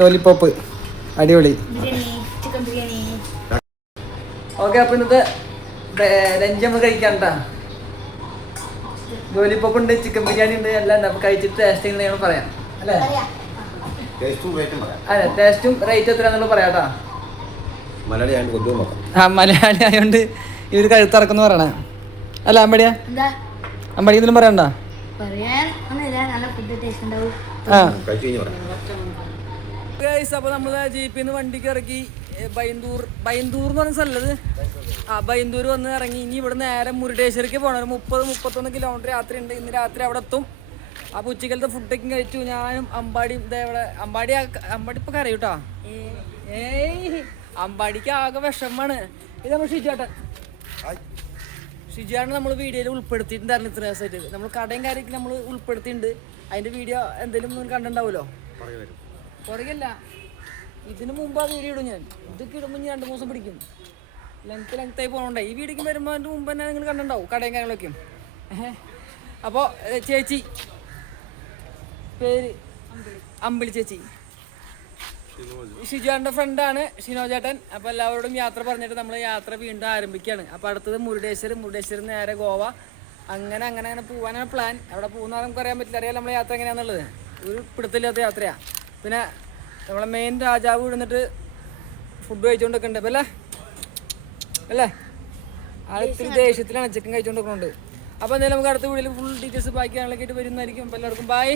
Lollipop അടിപൊളി. Okay, അപ്പോൾ ഇന്നത്തെ ലഞ്ച് നമുക്ക് കഴിക്കാണ്ടാ. ലോലിപോപ്പ് ഉണ്ട്, ചിക്കൻ ബിരിയാണി ഉണ്ട്, എല്ലാം ഉണ്ട്. അപ്പോൾ കഴിച്ചിട്ട് ടേസ്റ്റ് എങ്ങനെയാണ് പറയാം അല്ലേ? അതെ, ടേസ്റ്റും റേറ്റ് എത്രയാണെന്നുള്ളത് പറയാം കേട്ടോ. മലയാളി ആയതുകൊണ്ട് ഇവർ കഴുത്തിറക്കുന്നു പറയണേ അല്ല. അമ്പടിയാ അമ്പടി ഇതിലും പറയണ്ട. അപ്പോൾ നമ്മൾ ജീപ്പിൽ നിന്ന് വണ്ടിക്ക് ഇറക്കി ബൈന്ദൂർ എന്ന് പറഞ്ഞ സ്ഥലത്. ബൈന്ദൂർ വന്ന് ഇറങ്ങി. ഇനി ഇവിടെ നേരെ മുരുടേശ്വരിക്ക് പോകണം. ഒരു 30-31 കിലോമീറ്റർ യാത്ര ഉണ്ട്. ഇന്ന് രാത്രി അവിടെ എത്തും. അപ്പോൾ ഉച്ചക്കലത്തെ ഫുഡൊക്കെ കഴിച്ചു. ഞാനും അമ്പാടിയും ഇതേവിടെ. അമ്പാടി ഇപ്പോൾ കരയും കേട്ടോ. അമ്പാടിക്ക് ആകെ വിഷമാണ്. ഇത് നമ്മൾ ഷിജുവാണ് നമ്മൾ വീഡിയോയിൽ ഉൾപ്പെടുത്തിയിട്ടുണ്ടായിരുന്നു. ഇത്ര ദിവസമായിട്ട് നമ്മൾ കടയും കാര്യമൊക്കെ നമ്മൾ ഉൾപ്പെടുത്തിയിട്ടുണ്ട്. അതിൻ്റെ വീഡിയോ എന്തെങ്കിലും നിങ്ങൾ കണ്ടിട്ടുണ്ടാവുമല്ലോ. പുറകല്ല, ഇതിന് മുമ്പ് ആ വീഡിയോ ഇടും ഞാൻ. ഇതൊക്കെ ഇടുമ്പോൾ 2 ദിവസം പിടിക്കും. ലെങ്ത്തായി പോകണ്ടേ. ഈ വീഡിയോക്ക് വരുമ്പോൾ അതിൻ്റെ മുമ്പ് തന്നെ നിങ്ങൾ കണ്ടിട്ടുണ്ടാവും കടയും കാര്യങ്ങളൊക്കെയും. അപ്പോൾ ചേച്ചി പേര് അമ്പിളി ചേച്ചി, ഷിജുവാൻ്റെ ഫ്രണ്ടാണ് ഷിനോജേട്ടൻ. അപ്പോൾ എല്ലാവരോടും യാത്ര പറഞ്ഞിട്ട് നമ്മൾ യാത്ര വീണ്ടും ആരംഭിക്കുകയാണ്. അപ്പോൾ അടുത്തത് മുരുടേശ്വരം നേരെ ഗോവ. അങ്ങനെ പോകാനാണ് പ്ലാൻ. അവിടെ പോകുന്ന നമുക്ക് അറിയാൻ പറ്റില്ല. അറിയാം നമ്മളെ യാത്ര എങ്ങനെയാണെന്നുള്ളത്. ഒരു പിടുത്തില്ലാത്ത യാത്രയാണ്. പിന്നെ നമ്മളെ മെയിൻ രാജാവ് ഇടുന്നിട്ട് ഫുഡ് കഴിച്ചുകൊണ്ടൊക്കെ ഉണ്ട്. അപ്പോൾ അല്ലേ ആളിത്തിരി ദേഷ്യത്തിലാണ് ചിക്കൻ കഴിച്ചുകൊണ്ടൊക്കെ ഉണ്ട്. അപ്പോൾ എന്തായാലും നമുക്ക് അടുത്ത വീഡിയോയിൽ ഫുൾ ഡീറ്റെയിൽസ് ബാക്കി ആളിലേക്കായിട്ട് വരുന്നതായിരിക്കും. അപ്പോൾ എല്ലാവർക്കും ബൈ.